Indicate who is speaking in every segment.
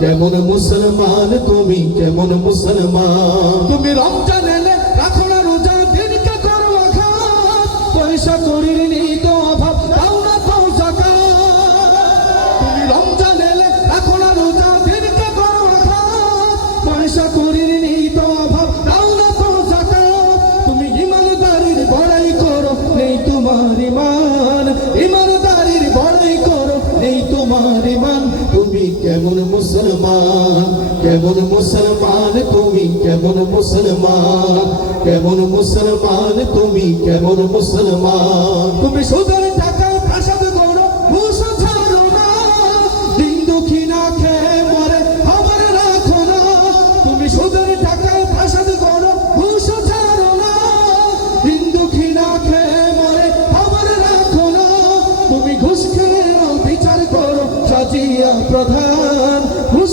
Speaker 1: কেমন মুসলমান তুমি? কেমন মুসলমান? তুমি রমজান কেমন মুসলমান কেমন মুসলমান তুমি কেমন মুসলমান কেমন মুসলমান তুমি কেমন মুসলমান। তুমি সুদের সাজিয়া প্রধান ঘুষ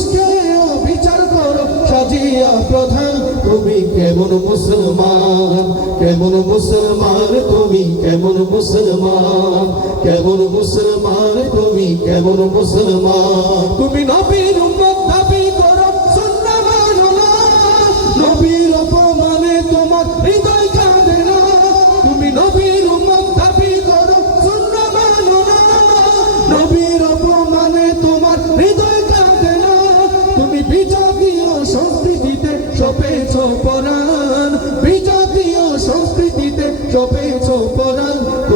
Speaker 1: বিচার করো, সাজিয়া প্রধান, তুমি কেমন মুসলমান? কেমন মুসলমান, তুমি কেমন মুসলমান? কেমন মুসলমান, তুমি কেমন মুসলমান? তুমি নবীর উম্মত